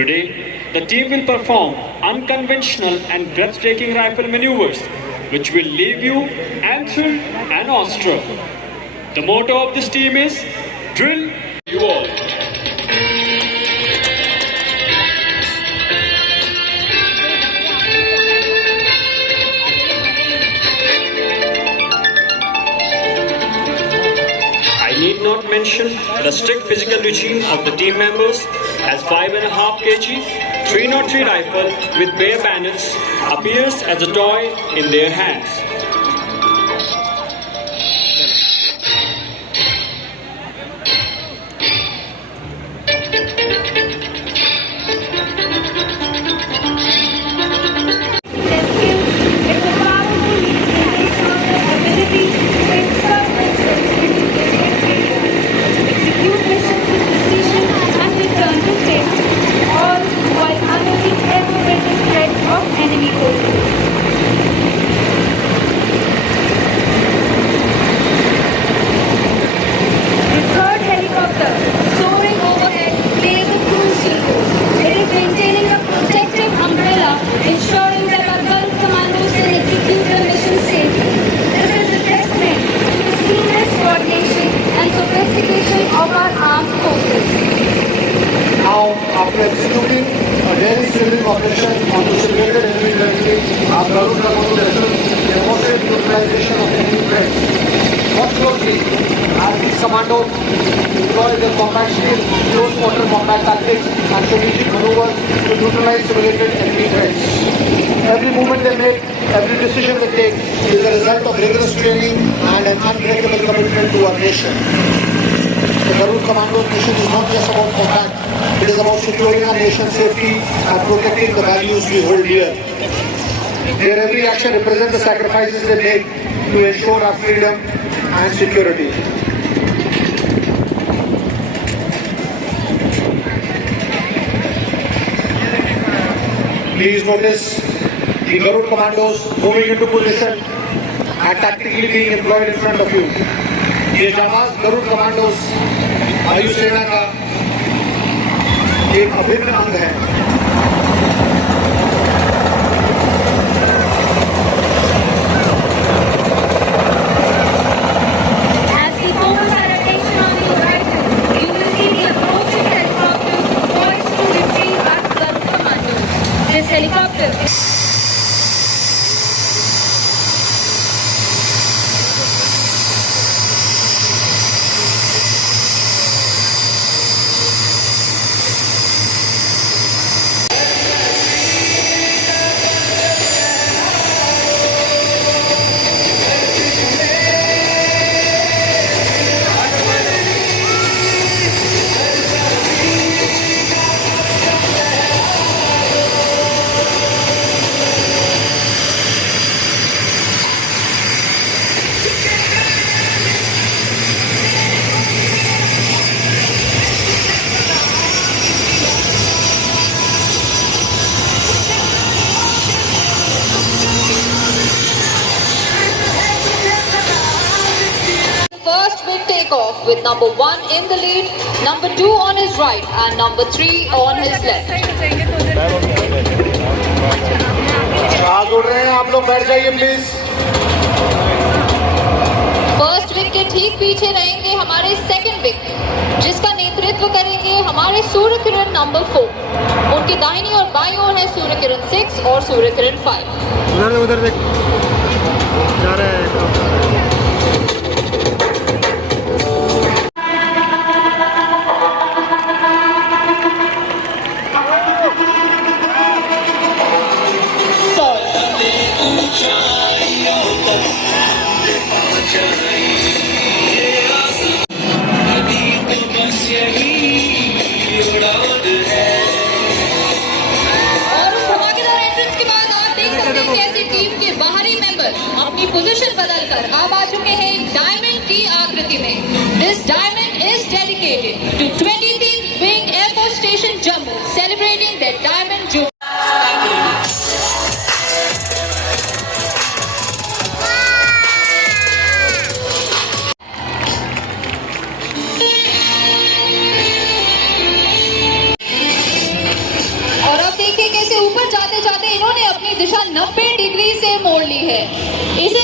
Today, the team will perform unconventional and breathtaking rifle maneuvers, which will leave you enthralled and awestruck. The motto of this team is Drill You All. I need not mention the strict physical regime of the team members, as 5.5 kg 303 rifle with bare bayonets appears as a toy in their hands. After executing a daily civil operation on the simulated enemy territory, our Garud Commandos vessels demonstrate utilization of enemy threats. More closely, as these commandos employ their combat skills, close quarter combat tactics, and strategic maneuvers to neutralize simulated enemy threats. Every movement they make, every decision they take is the result of rigorous training and an unbreakable commitment to our nation. The Garud Commandos mission is not just about combat, it is about securing our nation's safety and protecting the values we hold dear. Their every action represents the sacrifices they make to ensure our freedom and security. Please notice the Garud Commandos moving into position and tactically being employed in front of you. ये जाबाज Garuda commandos वायुसेना का एक अभिन्न अंग है। As we focus our attention on the horizon, you will see the approaching helicopter poised to retrieve our Garud Commandos. This helicopter off with number 1 in the lead, number 2 on his right and number 3 on his left. आग उड़ रहे हैं, आप लोग बैठ जाइए please. First Wick के ठीक पीछे रहेंगे हमारे सेकंड विक, जिसका नेतृत्व करेंगे हमारे सूर्य किरण नंबर 4। उनकी दाहिनी और बाईं ओर है सूर्य किरण 6 और सूर्य किरण 5। उधर देख जा रहे हैं। अपनी पोजीशन बदलकर अब आ चुके हैं डायमंड की आकृति में। This diamond is dedicated to 23rd wing air force station Jammu, celebrating the diamond jubilee. 90 degree से मोड़ ली है। इसे